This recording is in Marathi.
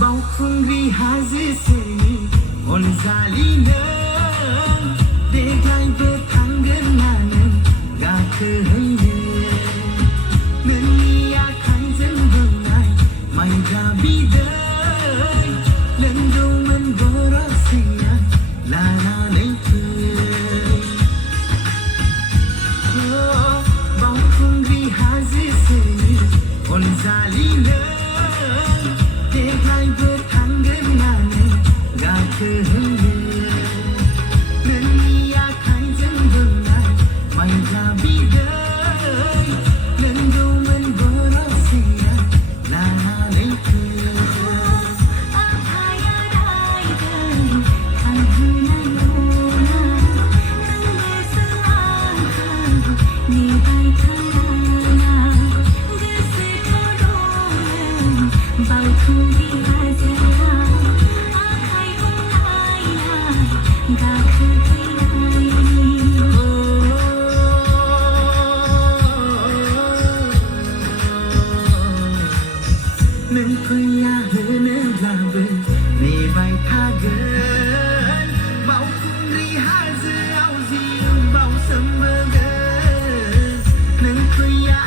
बावखुंग्रि हाजोसेनि अनजालिनो देग्लायबो थांगोन ना नों गाखोहैनो नोंनि आखाइजों बोनाय माइब्रा बिदै लोंगौमोन गरसेया लानानै फै बावखुंग्रि हाजोसेनि अनजालिनो देग्लायबो थांगोन ना नों गाखोहैनो नोंनि आखाइजों बोनाय माइब्रा बिदै लोंगौमोन गरसेया लानानै फै बावखुंग्रि हाजोआ आखाइ हमलायना गाखोहैनायनि नों फैया होनोब्लाबो नेबाय थागोन बावखुंग्रि हाजोआव जिउ बावसोमबोगोन नों फैया